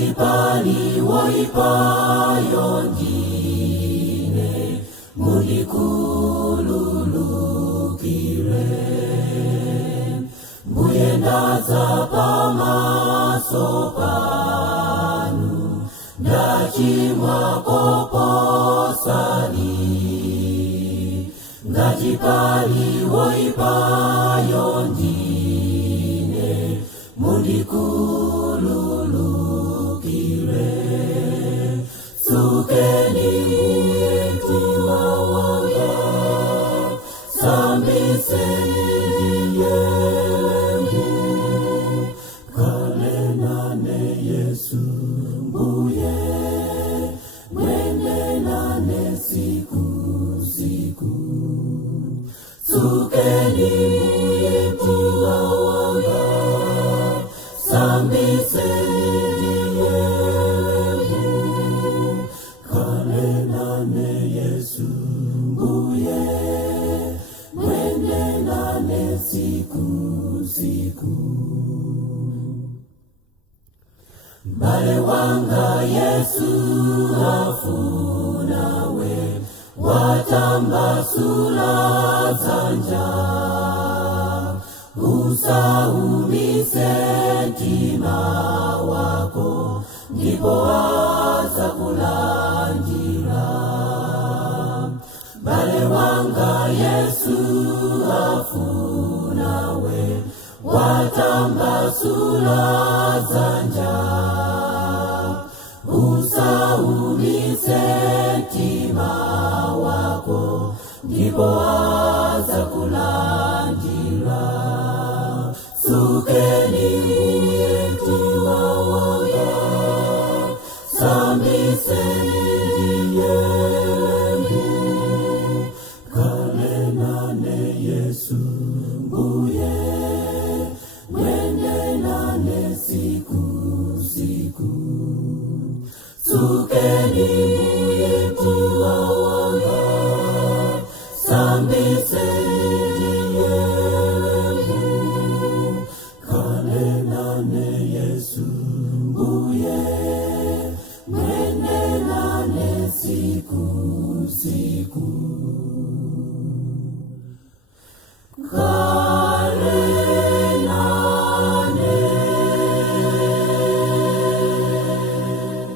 ngatipali woipayo njine mundikululukire mbuye ndaza pamaso panu ndachimwa koposani ngatipali woipayo njine mundikululukire sukeni mtima wange sambiseni yangu kalenane Yesu mbuye mwenenane siku sukeni mtima wange sambiseni yangu kalenane Yesu mbuye mwenenane siku mbale wanga Yesu afunawe watambasula zanja usaumise mtima wako ndipo aza kulangira mbale wanga Yesu afunawe watambasula zanja usaumise mtima wako ndipo aza kulangira sukeni mtima wange sambiseni yangu kalenane Yesu mbuye mwenenane siku sukeni